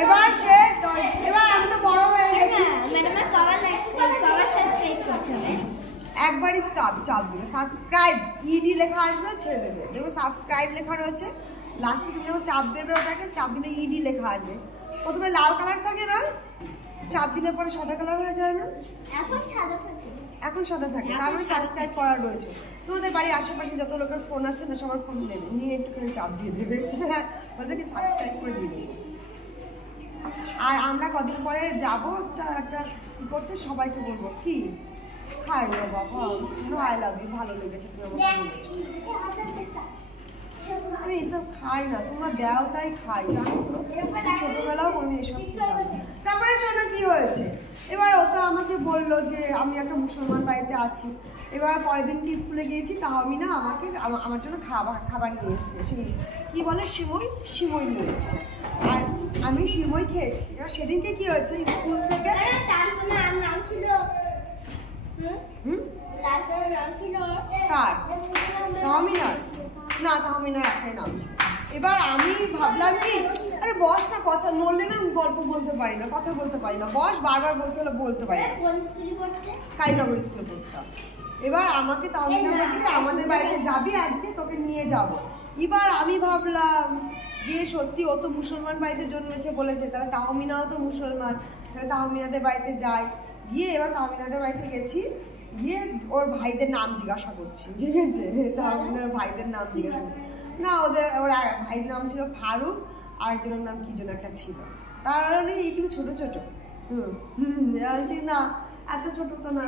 এবার সে এবার আমি তো বড় হয়ে গেছি একবারই চাপ দেবে সাবস্ক্রাইব ইডি লেখা আসবে ছেড়ে দেবে দেখো সাবস্ক্রাইব লেখা রয়েছে লাস্টে তুমি যখন চাপ দেবে ওটাকে চাপ দিলে ইডি লেখা আসবে প্রথমে লাল কালার থাকে না চাপ দিলে পরে সাদা কালার হয়ে যায় না এখন সাদা থাকে তার মানে সাবস্ক্রাইব করা রয়েছে তোমাদের বাড়ির আশেপাশে যত লোকের ফোন আছে না সবার ফোন নেবে নিয়ে একটুখানি চাপ দিয়ে দেবে ওদেরকে সাবস্ক্রাইব করে দিয়ে দেবে আর আমরা কদিন পরে যাবো একটা করতে সবাইকে বলবো কি খাই না বাবা শুনো আই লাভ ইউ ভালো লেগেছে তুমি আমাকে বলেছো আমি এসব খাই না তোমরা দেও তাই খাই জানো তো ছোটবেলাও কোনো এসব খেতাম তারপরে শোনো কি হয়েছে এবার ও তো আমাকে বললো যে আমি একটা মুসলমান বাড়িতে আছি এবার পরের দিন কি স্কুলে গিয়েছি তাও আমি না আমাকে আমার জন্য খাবার নিয়ে এসছে সেই কী বলে সিমই নিয়ে এসছে আর আমি সিমই খেয়েছি এবার সেদিনকে কি হয়েছে স্কুল থেকে কার তাহমিনার না তাহমিনার একটাই নাম ছিল এবার আমি ভাবলাম কি আরে বস না কথা নড়লে না গল্প বলতে পারি না কথা বলতে পারি না বস বারবার বলতে হলে বলতে পারি না কালীনগর স্কুলে পড়তাম এবার আমাকে তাহমিনা বলছে আমাদের বাড়িতে যাবি আজকে তোকে নিয়ে যাব এবার আমি ভাবলাম যে সত্যি ও তো মুসলমান বাড়িতে জন্মেছে বলেছে তাহলে তাহমিনাও তো মুসলমান তাহলে তাহমিনাদের বাড়িতে যাই গিয়ে এবার তাহমিনাদের বাড়িতে গেছি গিয়ে ওর ভাইদের নাম জিজ্ঞাসা করছি ঠিক আছে তাহমিনার ভাইদের নাম জিজ্ঞাসা করছি না ওর ভাইয়ের নাম ছিল ফারুক আরেকজনের নাম কি যেন একটা ছিল তার কারণে এইটুকু ছোটো ছোটো বলছি না এত ছোটো তো না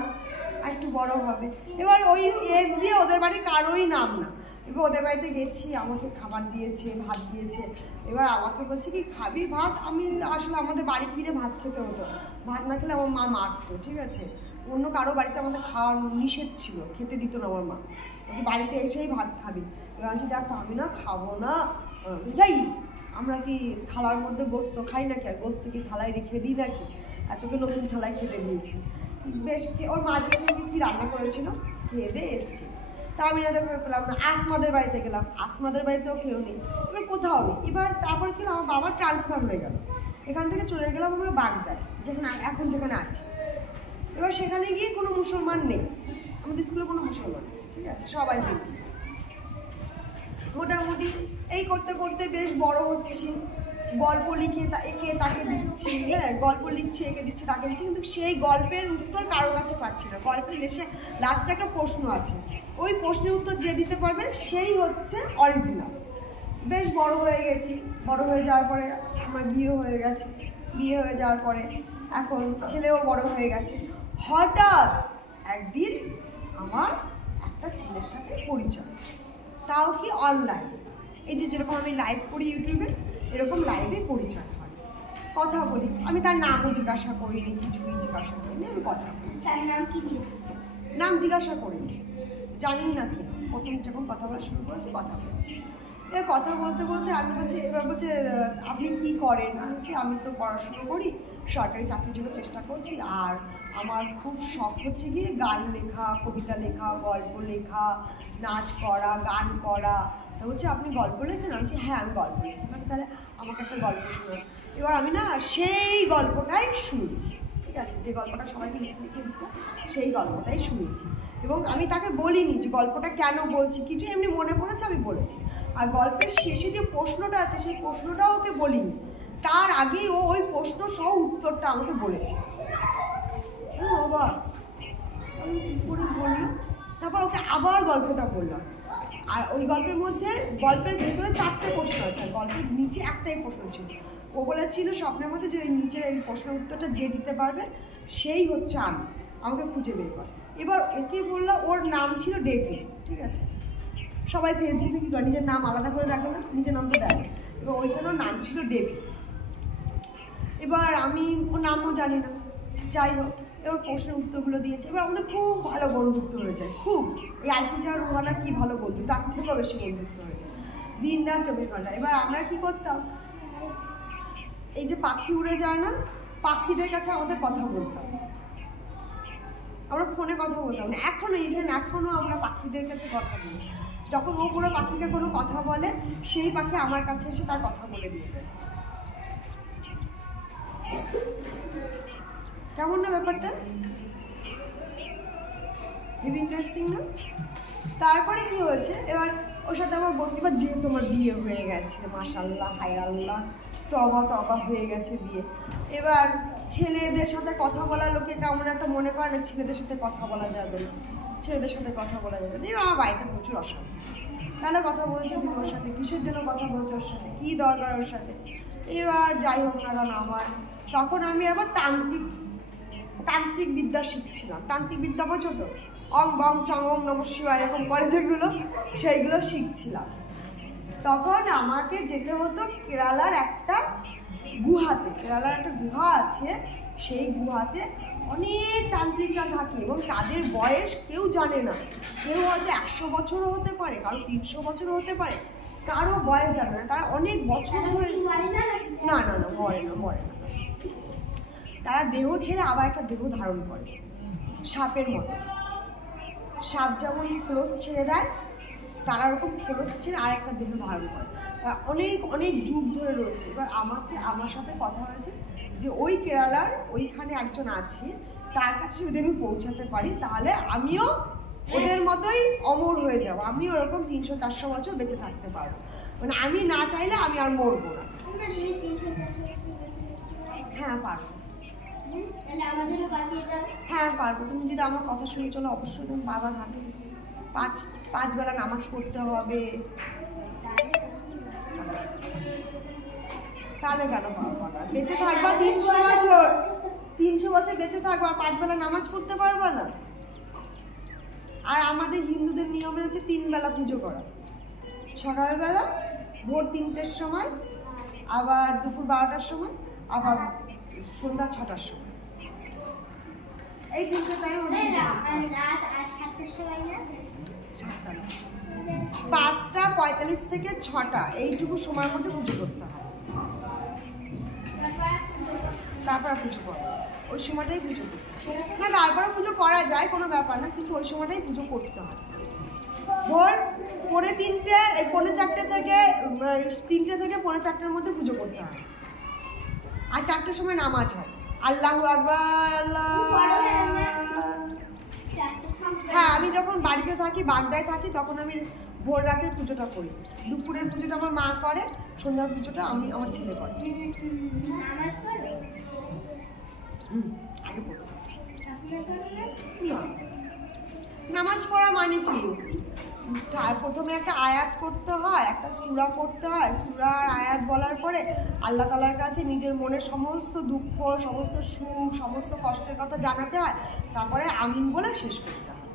একটু বড় হবে এবার ওই এজ দিয়ে ওদের বাড়ি কারোই নাম না এবার ওদের বাড়িতে গেছি আমাকে খাবার দিয়েছে ভাত দিয়েছে এবার আমাকে বলছে কি খাবি ভাত আমি আসলে আমাদের বাড়ি ফিরে ভাত খেতে হতো ভাত না খেলে আমার মা মারতো ঠিক আছে অন্য কারো বাড়িতে আমাদের খাওয়ার নিষেধ ছিল খেতে দিত না আমার মা বাড়িতে এসেই ভাত খাবি এবার বলছি দেখো আমি না খাবো না যাই আমরা কি থালার মধ্যে গোস্ত খাই নাকি আর গোস্ত কি থালায় রেখে দিই নাকি এতকে নতুন থালায় খেতে দিয়েছি বেশ ওর মাঝে কি রান্না করেছিল খেয়ে দিয়ে এসছি তা আমি পেলাম না আসমাদের বাড়িতে গেলাম আসমাদের বাড়িতেও খেয়েও নেই এবার কোথাও নেই এবার তারপর কি আমার বাবার ট্রান্সফার হয়ে গেল এখান থেকে চলে গেলাম আমরা বাগদায় যেখানে এখন যেখানে আছি এবার সেখানে গিয়ে কোনো মুসলমান নেই আমাদের স্কুলে কোনো মুসলমান নেই ঠিক আছে সবাই দেখি মোটামুটি এই করতে করতে বেশ বড় হচ্ছি গল্প লিখে একে তাকে দিচ্ছি হ্যাঁ গল্প লিখছি একে দিচ্ছি তাকে দিচ্ছি কিন্তু সেই গল্পের উত্তর কারোর কাছে পাচ্ছি না গল্পের শেষে লাস্টে একটা প্রশ্ন আছে ওই প্রশ্নের উত্তর যে দিতে পারবে সেই হচ্ছে অরিজিনাল বেশ বড় হয়ে গেছি বড় হয়ে যাওয়ার পরে আমার বিয়ে হয়ে গেছে বিয়ে হয়ে যাওয়ার পরে এখন ছেলেও বড় হয়ে গেছে হঠাৎ একদিন আমার একটা ছেলের সাথে পরিচয় তাও কি অনলাইন এই যে যেরকম আমি লাইভ করি ইউটিউবে এরকম লাইভে পরিচয় হয় কথা বলি আমি তার নামও জিজ্ঞাসা করিনি কিছুই জিজ্ঞাসা করিনি আমি কথা বলি তার নাম কি দিয়েছি নাম জিজ্ঞাসা করিনি জানি না কি প্রথম যখন কথা বলা শুরু করেছি কথা বলছি এবার কথা বলতে বলতে আমি বলছি এবার বলছে আপনি কি করেন আমি বলছি আমি তো পড়াশুনো করি সরকারি চাকরির জন্য চেষ্টা করছি আর আমার খুব শখ হচ্ছে গিয়ে গান লেখা কবিতা লেখা গল্প লেখা নাচ করা গান করা বলছি আপনি গল্প লেখেন আমি বলছি হ্যাঁ আমি গল্প লিখি তাহলে আমাকে একটা গল্প শুনুন এবার আমি না সেই গল্পটাই শুনেছি ঠিক আছে যে গল্পটা সবাইকে লিখে লিখে দিত সেই গল্পটাই শুনেছি এবং আমি তাকে বলিনি যে গল্পটা কেন বলছি কিছু এমনি মনে পড়েছে আমি বলেছি আর গল্পের শেষে যে প্রশ্নটা আছে সেই প্রশ্নটাও ওকে বলিনি তার আগেই ও ওই প্রশ্ন সহ উত্তরটা আমাকে বলেছে বাবা আমি কী করে বললাম তারপর ওকে আবার গল্পটা বললাম আর ওই গল্পের মধ্যে গল্পের ভেতরে 4টে প্রশ্ন আছে আর গল্পের নিচে একটাই প্রশ্ন ছিল ও বলেছিল স্বপ্নের মধ্যে যে ওই নিচের এই প্রশ্নের উত্তরটা যে দিতে পারবে সেই হচ্ছে আমি আমাকে খুঁজে বের কর এবার ওকে বললাম ওর নাম ছিল ডেভি ঠিক আছে সবাই ফেসবুকে কী করে নিজের নাম আলাদা করে রাখে না নিজের নামটা দেয় এবার ওইখানেও নাম ছিল ডেভি এবার আমি ওর নামও জানি না যাই হোক এবার প্রশ্নের উত্তরগুলো দিয়েছে এবার আমাদের খুব ভালো বন্ধুত্ব হয়ে যায় খুব এই আলপিজা রোহানা কি ভালো বন্ধু তার থেকেও বেশি বন্ধুত্ব হয়ে যায় দিন রাত 24 ঘন্টা এবার আমরা কি করতাম এই যে পাখি উড়ে যায় না পাখিদের কাছে আমাদের কথা বলতাম আমরা ফোনে কথা বলতাম না এখনও ইভেন এখনও আমরা পাখিদের কাছে কথা বলি যখন ও কোনো পাখিকে কোনো কথা বলে সেই পাখি আমার কাছে এসে তার কথা বলে দিয়ে যায়। কেমন না ব্যাপারটা? খুব ইন্টারেস্টিং না? তারপরে কি হয়েছে, এবার ওর সাথে আমার বন্ধু, এবার যেহেতু তোমার বিয়ে হয়ে গেছে, মাশাআল্লাহ হায় আল্লাহ, তবা হয়ে গেছে বিয়ে। এবার ছেলেদের সাথে কথা বলা লোকে কেমন একটা মনে করে না, ছেলেদের সাথে কথা বলা যাবে না, ছেলেদের সাথে কথা বলা যাবে না। এবার আমার বাড়িতে প্রচুর অশান্তি, কেন কথা বলছো তুমি ওর সাথে, কিসের জন্য কথা বলছো ওর সাথে, কী দরকার ওর সাথে। এবার যাই হোক না কেন আমার, তখন আমি আবার তান্ত্রিক বিদ্যা শিখছিলাম। তান্ত্রিক বিদ্যা বোঝো তো, অং বং চং ওং নমঃ শিবায় এরকম করে যেগুলো, সেইগুলো শিখছিলাম। তখন আমাকে যেতে হতো কেরালার একটা গুহাতে, কেরালার একটা গুহা আছে, সেই গুহাতে অনেক তান্ত্রিকরা থাকে এবং তাদের বয়স কেউ জানে না। কেউ হয়তো 100 বছরও হতে পারে, কারো 300 বছরও হতে পারে, কারো বয়স জানে না। তারা অনেক বছর ধরে না মরে না। তারা দেহ ছেড়ে আবার একটা দেহ ধারণ করে, সাপের মতো। সাপ যেমন খোলস ছেড়ে দেয়, তারা ওরকম খোলস ছেড়ে আর একটা দেহ ধারণ করে। অনেক যুগ ধরে রয়েছে। এবার আমার সাথে কথা হয়েছে যে ওই কেরালার ওইখানে একজন আছে, তার কাছে যদি আমি পৌঁছাতে পারি তাহলে আমিও ওদের মতোই অমর হয়ে যাব, আমি ওরকম 300-400 বছর বেঁচে থাকতে পারবো। মানে আমি না চাইলে আমি আর মরবো না। হ্যাঁ পারবো, হ্যাঁ পারবো। তুমি যদি আমার কথা শুনে চলো, অবশ্যই তুমি বাবা থাকবে। 5 বেলা নামাজ পড়তে হবে। তাহলে কেন পারবো না? বেঁচে থাকবা 300 বছর বেঁচে থাকবো, আর 5 বেলা নামাজ পড়তে পারবো না? আর আমাদের হিন্দুদের নিয়মে হচ্ছে 3 বেলা পুজো করা, সকালবেলা ভোর 3টের সময়, আবার দুপুর 12টার সময়, আবার সন্ধ্যা 6টার সময়। এই 3টে টাইম 5:45 থেকে 6টা, এইটুকু সময়ের মধ্যে পুজো করতে হয়। তারপরে পুজো করো, ওই সময়টাই পুজো করতে না, তারপরে পুজো করা যায়, কোনো ব্যাপার না, কিন্তু ওই সময়টাই পুজো করতে হয়। ভোর 3:45 থেকে 3টে থেকে 4:45-র মধ্যে পুজো করতে হয়, আর 4টার সময় নামাজ হয়। আল্লাহু আকবার, আল্লাহ। হ্যাঁ, আমি যখন বাড়িতে থাকি, বাগদায় থাকি, তখন আমি ভোর রাতের পুজোটা করি, দুপুরের পুজোটা আমার মা করে, সন্ধ্যার পুজোটা আমার ছেলে করে। আগে পড়ো। নামাজ পড়া মানে কি? প্রথমে একটা আয়াত করতে হয়, একটা সূরা করতে হয়, সূরার আয়াত বলার পরে আল্লাহ তাআলার কাছে নিজের মনের সমস্ত দুঃখ, সমস্ত সুখ, সমস্ত কষ্টের কথা জানাতে হয়, তারপরে আমিন বলে শেষ করতে হয়,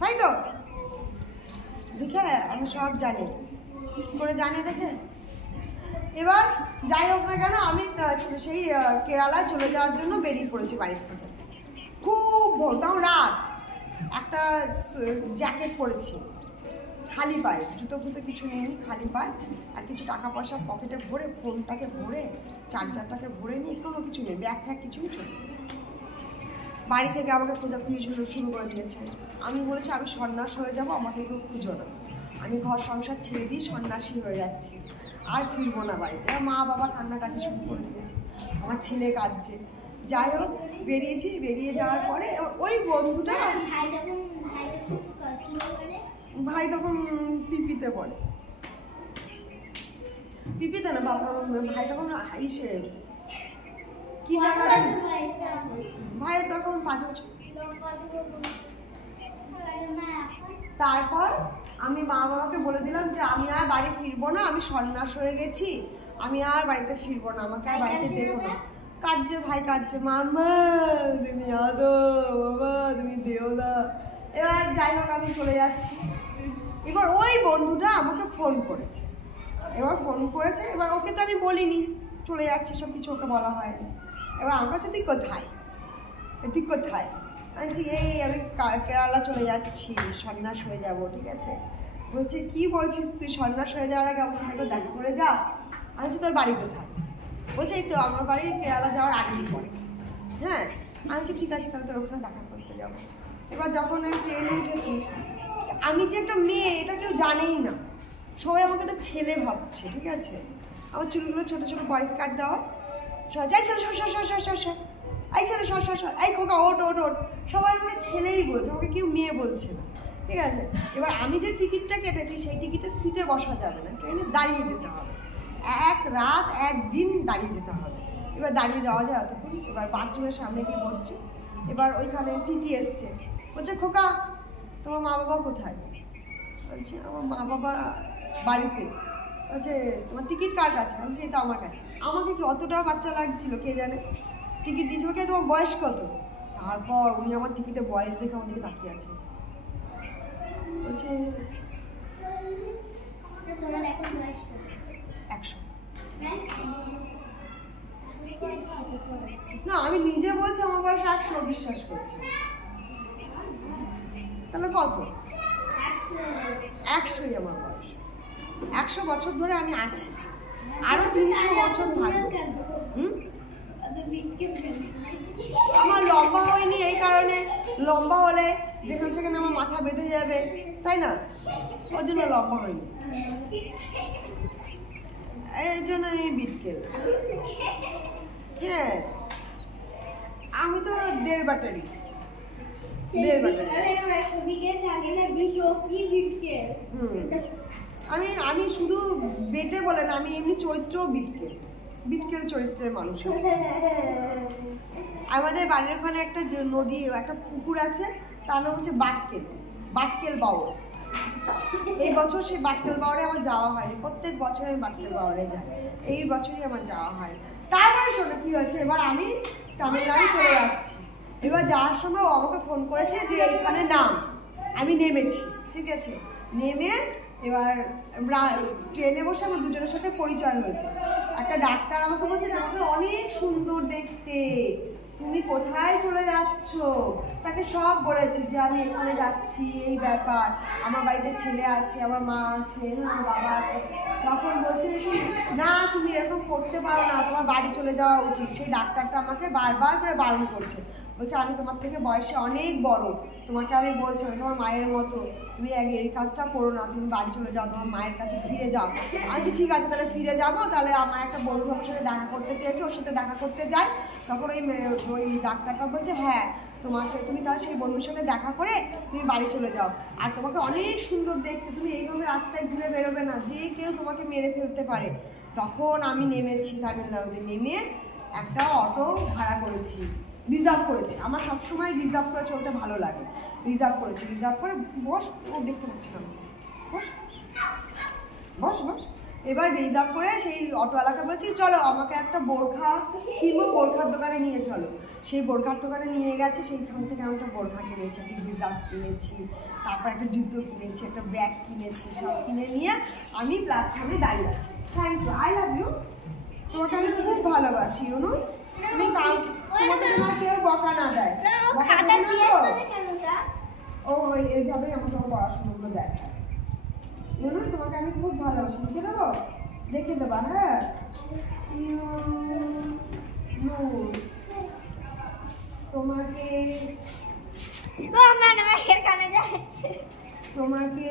তাই তো? দেখে আমি সব জানি, করে জানে দেখে। এবার যাই হোক না কেন, আমি সেই কেরালায় চলে যাওয়ার জন্য বেরিয়ে পড়েছি বাড়ি থেকে। খুব ভোর, তাও রাত। একটা জ্যাকেট পরেছি, খালি পায়ে, জুতো ফুতো কিছু নেই, খালি পায়ে, আর কিছু টাকা পয়সা পকেটে ভরে, ফোনটাকে ভরে, চার্জারটাকে ভরে নিয়ে, কোনো কিছু নেই, ব্যাগ ফ্যাগ কিছুই চলে গেছে। বাড়ি থেকে আমাকে খোঁজাখুঁজি শুরু করে দিয়েছে। আমি বলেছি আমি সন্ন্যাস হয়ে যাব, আমাকে কেউ খুঁজো না, আমি ঘর সংসার ছেড়ে দিয়ে সন্ন্যাসী হয়ে যাচ্ছি, আর ফিরবো না বাড়িতে। আর মা বাবা কান্নাকাটি শুরু করে দিয়েছে, আমার ছেলে কাঁদছে। যাই হোক, বেরিয়েছি। বেরিয়ে যাওয়ার পরে ওই বন্ধুটা, ভাই তখন পিপিতে পড়ে, পিপিতে না বাবা, ভাই তখন ইসে কি ভাইয়ের তখন 5 বছর। তারপর আমি মা বাবাকে বলে দিলাম যে আমি আর বাড়ি ফিরবো না, আমি সন্ন্যাস হয়ে গেছি, আমি আর বাড়িতে ফিরবো না, আমাকে আর বাড়িতে দেখো না। কাঁদছে ভাই, কাঁদছে, মামা তুমি আদো, বাবা তুমি দেও না। এবার যাই হোক, আমি চলে যাচ্ছি। এবার ওই বন্ধুটা আমাকে ফোন করেছে, এবার ওকে তো আমি বলিনি চলে যাচ্ছি, সব কিছু ওকে বলা হয়নি। এবার আমার কাছে তুই কোথায়, বলছি আমি কেরালা চলে যাচ্ছি, সন্ন্যাস হয়ে যাব, ঠিক আছে? বলছে কি বলছিস তুই, সন্ন্যাস হয়ে যাওয়ার আগে আমার সাথে দেখা করে যা। আমি বলছি তোর বাড়ি কোথায়? বলছে এই তো আমার বাড়ি কেরালা যাওয়ার আগেই পরে। হ্যাঁ, আমি বলছি ঠিক আছে, তাহলে তোর ওখানে দেখা করতে যাবো। এবার যখন আমি ট্রেনে উঠেছি, আমি যে একটা মেয়ে এটা কেউ জানেই না, সবাই আমাকে একটা ছেলে ভাবছে, ঠিক আছে? আমার চুলগুলো ছোটো ছোটো বয়েস কাট দেওয়া, যাই ছেলে সর সর সর সর সর সর, এই ছেলে সর সর সর, এই খোকা ওট ওট ওট, সবাই আমাকে ছেলেই বলছে, আমাকে কেউ মেয়ে বলছে না, ঠিক আছে? এবার আমি যে টিকিটটা কেটেছি সেই টিকিটের সিটে বসা যাবে না, ট্রেনে দাঁড়িয়ে যেতে হবে, এক রাত একদিন দাঁড়িয়ে যেতে হবে। এবার দাঁড়িয়ে যাওয়া যায় অতক্ষণ। এবার বাথরুমের সামনে গিয়ে বসছি, এবার ওইখানে টিটি এসছে, বলছে খোকা তোমার মা বাবা কোথায়? বলছে আমার মা বাবা বাড়িতে। বলছে তোমার টিকিট কার্ড আছে? বলছে এটা আমার কাছে। আমাকে কি অতটা বাচ্চা লাগছিল কে জানে, টিকিট দিয়েছে, কে তোমার বয়স কত? তারপর উনি আমার টিকিটের বয়স দেখে আমার দিকে তাকিয়ে আছে, বলছে 100। না আমি নিজে বলছি আমার বয়স 100, বিশ্বাস করছি, তাহলে কত? 100ই আমার বয়স। 100 বছর ধরে আমি আছি, আরো 300 বছর থাকবো। আমার লম্বা হয়নি এই কারণে, লম্বা হলে যেখানে সেখানে আমার মাথা বেঁধে যাবে, তাই না? ওর জন্য লম্বা হয়নি, এই জন্য এই বিটকেল। হ্যাঁ আমি তো 1.5 ব্যাটারি। আমি শুধু বেটে বলে না, আমি এমনি চরিত্রও বিটকেল চরিত্রের মানুষ। আমাদের বাড়ির ওখানে একটা নদী, একটা পুকুর আছে, তার নাম হচ্ছে বাটকেল বাউর। এই বছর সেই বাটকেল বাউরে আমার যাওয়া হয়নি, প্রত্যেক বছর আমি বাটকেল বাউরে যাই, এই বছরই আমার যাওয়া হয়। তারপরে শোনো কি হয়েছে, এবার আমি তামিলনাড়ু চলে যাচ্ছি। এবার যাওয়ার সময় ও আমাকে ফোন করেছে যে এইখানে নাম, আমি নেমেছি, ঠিক আছে? নেমে এবার ট্রেনে বসে আমার দুজনের সাথে পরিচয় হয়েছে। একটা ডাক্তার আমাকে বলছে তোমাকে অনেক সুন্দর দেখতে, তুমি কোথায় চলে যাচ্ছ? তাকে সব বলেছি যে আমি এখানে যাচ্ছি, এই ব্যাপার, আমার বাড়িতে ছেলে আছে, আমার মা আছে, আমার বাবা আছে। তখন বলছে কি না তুমি এরকম করতে পারো না, তোমার বাড়ি চলে যাওয়া উচিত। সেই ডাক্তারটা আমাকে বারবার করে বারণ করছে, বলছে আমি তোমার থেকে বয়সে অনেক বড়, তোমাকে আমি বলছি আমি তোমার মায়ের মতো, তুমি এই কাজটা করো না, তুমি বাড়ি চলে যাও, তোমার মায়ের কাছে ফিরে যাও। আচ্ছা ঠিক আছে তাহলে ফিরে যাবো। তাহলে আমার একটা বন্ধু আমার সাথে দেখা করতে চেয়েছে, ওর সাথে দেখা করতে যাই। তখন ওই ডাক্তারটা বলছে হ্যাঁ তুমি তাহলে সেই বন্ধুর সাথে দেখা করে তুমি বাড়ি চলে যাও, আর তোমাকে অনেক সুন্দর দেখতে, তুমি এইভাবে রাস্তায় ঘুরে বেরোবে না, যে কেউ তোমাকে মেরে ফেলতে পারে। তখন আমি নেমেছি তামিলনাড়ুতে, নেমে একটা অটো ভাড়া করেছি, রিজার্ভ করেছি। আমার সবসময় রিজার্ভ করে চলতে ভালো লাগে, রিজার্ভ করেছি। রিজার্ভ করে বস, ও দেখতে পাচ্ছি না, বস বস বস। এবার রিজার্ভ করে সেই অটোওয়ালাকে বলছি চলো আমাকে একটা বোরখা কিনবো, বোরখার দোকানে নিয়ে চলো। সেই বোরখার দোকানে নিয়ে গেছে, সেইখান থেকে আমি একটা বোরখা কিনেছি, একটা রিজার্ভ কিনেছি, তারপর একটা জুতো কিনেছি, একটা ব্যাগ কিনেছি, সব কিনে নিয়ে আমি প্ল্যাটফর্মে দাঁড়িয়ে আছি। Thank you, I love you, তোমাকে আমি খুব ভালোবাসি ইউনুস। তুমি তোমাকে তোমার কেউ বকা না দেয়, ও এইভাবেই আমার তোমার পড়াশোনাগুলো দেয়। ইউনুস তোমাকে আমি খুব ভালোবাসি, লিখে দেবো, দেখে দেবা? হ্যাঁ তোমাকে তোমাকে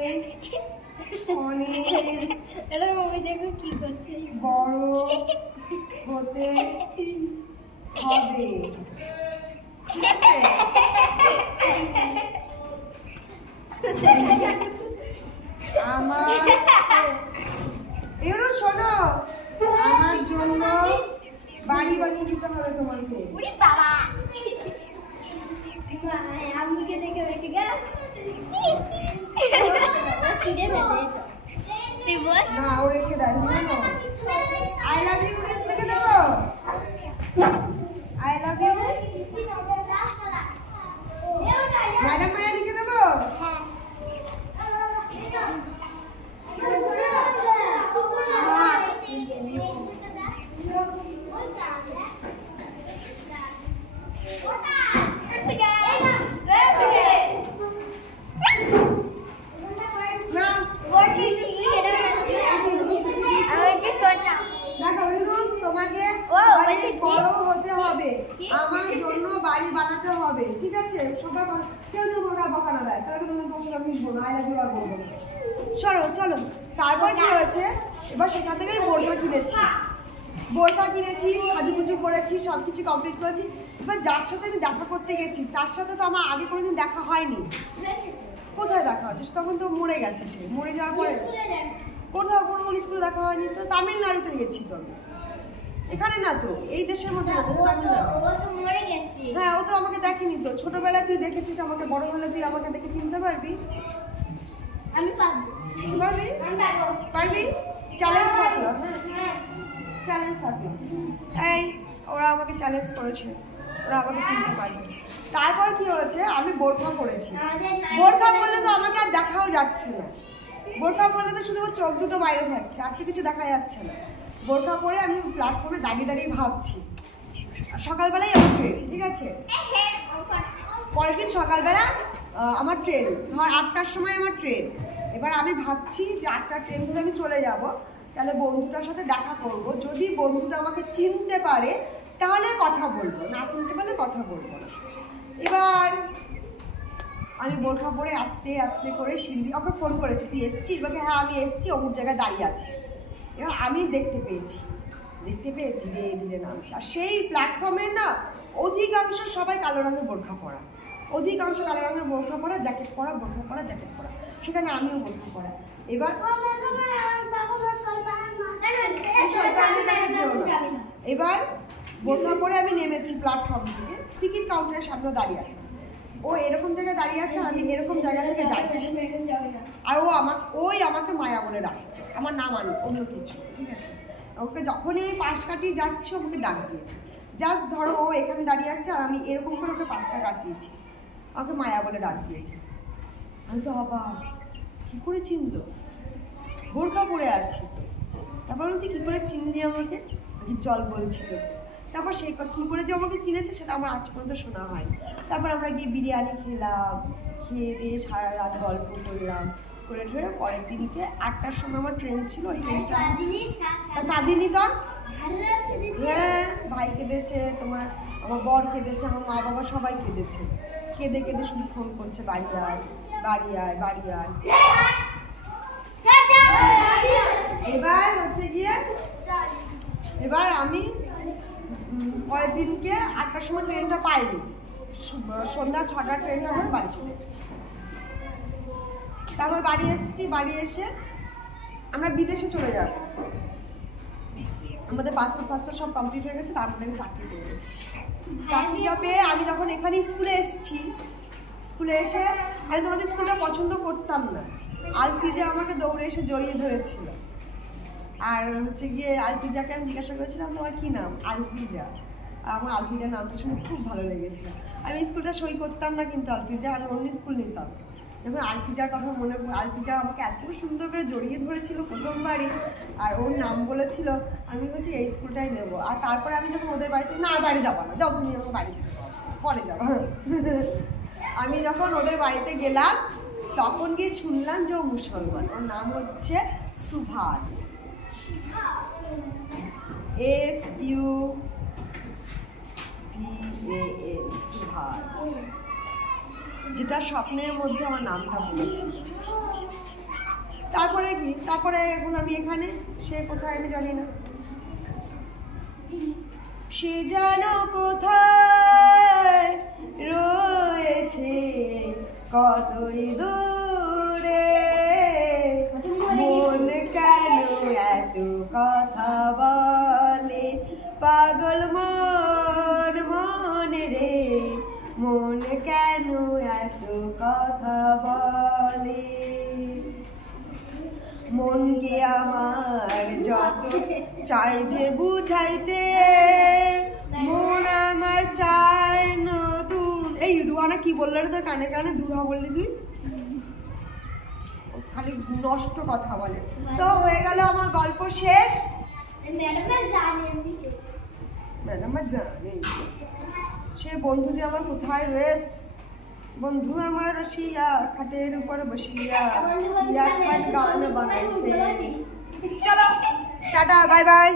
অনেক বড় হতে হবে, ঠিক আছে? আমার এগুলো শোনো, আমার জন্য বাড়ি বানিয়ে দিতে হবে তোমাকে। না ও রেখে দেয়, আই লাভ ইউ লিখে দেবো, আই লাভ ইউ ম্যাডাম মায়া লিখে দেবো। তোমাকে আই লাভ ইউ আর বলবো না। চলো চলো, তারপর কি হয়েছে, এবার সেখান থেকে বোরখা কিনেছি, সাজুগুজু করেছি, সব কিছু কমপ্লিট করেছি। এবার যার সাথে আমি দেখা করতে গেছি তার সাথে তো আমার আগে কোনোদিন দেখা হয়নি। কোথায় দেখা হচ্ছে, তখন তো মরে গেছে, সে মরে যাওয়ার পরে কোথাও কোনো স্কুলে দেখা হয়নি। তো তামিলনাড়ুতে গেছি তো আমি, এখানে না তো, এই দেশের মধ্যে না, হ্যাঁ ও তো আমাকে দেখেনি তো। ছোটবেলায় তুই দেখেছিস আমাকে, বড়বেলায় তুই আমাকে দেখে চিনতে পারবি? আমি পারবো। পারবি? চ্যালেঞ্জ থাকলো, হ্যাঁ চ্যালেঞ্জ থাকলো। এই ওরা আমাকে চ্যালেঞ্জ করেছে, ওরা আমাকে চিনতে পারবে। তারপর কি হয়েছে, আমি বোরখা পরেছি। বোরখা পরলে তো আমাকে আর দেখাও যাচ্ছে না, বোরখা পরলে তো শুধু চোখ দুটো বাইরে থাকছে, আর তো কিছু দেখা যাচ্ছে না। বোরখা পরে আমি প্ল্যাটফর্মে দাঁড়িয়ে দাঁড়িয়ে ভাবছি। সকালবেলায় আমার ট্রেন, ঠিক আছে, পরের দিন সকালবেলা আমার ট্রেন, ধর 8টার সময় আমার ট্রেন। এবার আমি ভাবছি যে 8টার ট্রেন ধরে আমি চলে যাব, তাহলে বন্ধুটার সাথে দেখা করব। যদি বন্ধুটা আমাকে চিনতে পারে তাহলে কথা বলবো, না চিনতে পারলে কথা বলবো না। এবার আমি বোরখা পরে আস্তে আস্তে করে সিঁড়ি, ওকে ফোন করেছি, তুই এসছিস? এবার হ্যাঁ আমি এসছি, অমুক জায়গায় দাঁড়িয়ে আছি। এবার আমি দেখতে পেয়ে ধীরে ধীরে নামছি। আর সেই প্ল্যাটফর্মে না অধিকাংশ সবাই কালো রঙের বোরখা পরা, অধিকাংশ কালো রঙের বোরখা পরা, জ্যাকেট পরা, বোরখা পরা, জ্যাকেট পরা, সেখানে আমিও বোরখা পরা। এবার বোরখা পরে আমি নেমেছি প্ল্যাটফর্ম থেকে, টিকিট কাউন্টারের সামনে দাঁড়িয়ে আছে। ও এরকম জায়গায় দাঁড়িয়ে আছে, আমি এরকম জায়গা থেকে যাচ্ছি। আর ওই আমাকে মায়া বলে রাখে, আমার নাম আনি অন্য কিছু, ঠিক আছে। ওকে যখনই পাশ কাটিয়ে যাচ্ছি ওকে ডাক দিয়েছে, জাস্ট ধরো ও এখানে দাঁড়িয়ে আছে আর আমি এরকম করে ওকে পাশটা কাটিয়েছি, আমাকে মায়া বলে ডাক দিয়েছে। আমি তো অবাক, কী করে চিনলো, বোরখা পরে আছি। তারপর তুই কী করে চিনলি আমাকে? চল বলছি তো। তারপর সে কী করে যে আমাকে চিনেছে সেটা আমার আজ পর্যন্ত শোনা হয়নি। তারপর আমরা গিয়ে বিরিয়ানি খেলাম, খেয়ে দিয়ে সারা রাত গল্প করলাম, করে ধরে পরের দিনকে 8টার সময় আমার ট্রেন ছিল। ওই ট্রেনটা কাঁদিনি তো, হ্যাঁ ভাই কেঁদেছে, তোমার আমার বর কেঁদেছে, আমার মা বাবা সবাই কেঁদেছে, কেঁদে কেঁদে শুধু ফোন করছে, বাড়ি আয় বাড়ি আয় বাড়ি আয়। এবার হচ্ছে গিয়ে, এবার আমি পরের দিনকে 8টার সময় ট্রেনটা পাইনি, সন্ধ্যা 6টার ট্রেনটা আমার বাড়ি চলে এসেছি। তারপর বাড়ি এসেছি, বাড়ি এসে আমরা বিদেশে চলে যাব, আমাদের পাসপোর্ট সব কমপ্লিট হয়ে গেছে। তারপরে আমি চাকরি পেয়েছি। চাকরিটা পেয়ে আমি যখন এখানে স্কুলে এসেছি, স্কুলে এসে আমি তোমাদের স্কুলটা পছন্দ করতাম না, আলপিজা আমাকে দৌড়ে এসে জড়িয়ে ধরেছিল। আর হচ্ছে গিয়ে আলপিজাকে আমি জিজ্ঞাসা করেছিলাম তোমার কী নাম? আলপিজা। আমার আলপিজার নামটা শুনে খুব ভালো লেগেছিল। আমি স্কুলটা সই করতাম না কিন্তু আলপিজা, আমি অন্য স্কুল নিতাম। যখন আলপিজার কথা মনে পড়ে, আলপিজা আমাকে এত সুন্দর করে জড়িয়ে ধরেছিল প্রথমবারই, আর ওর নাম বলেছিল, আমি বলছি এই স্কুলটাই নেবো। আর তারপরে আমি যখন ওদের বাড়িতে, না বাড়ি যাবো না, যাও তুমি আমাকে বাড়ি যেতে পারো, পরে যাবো। আমি যখন ওদের বাড়িতে গেলাম তখন গিয়ে শুনলাম যে ও মুসলমান, ওর নাম হচ্ছে সুভান, SUVAN, সুভান, যেটা স্বপ্নের মধ্যে আমার নামটা বলেছিল। তারপরে কি, তারপরে এখন আমি এখানে, সে কোথায় আমি জানি না, সে যেন কোথায় রয়েছে কতই দূরে, মন কেন এত কথা বলে, পাগল মন মন রে, মন কেন এত কথা বলে। মনকে আমার যত চাই যে বুঝাইতে, মন আমার চায় নতুন। এই রুয়ানা কি বললে রে, তোর কানে কানে দূরা বললি তুই, খালি নষ্ট কথা বলে। তো হয়ে গেল আমার গল্প শেষ। ম্যাডাম জানে সে বন্ধু যে আমার কোথায় রয়েছে, বন্ধু আমার রসিয়া খাটের উপর বসিয়া গান বানাইছে। চলো টাটা, বাই বাই।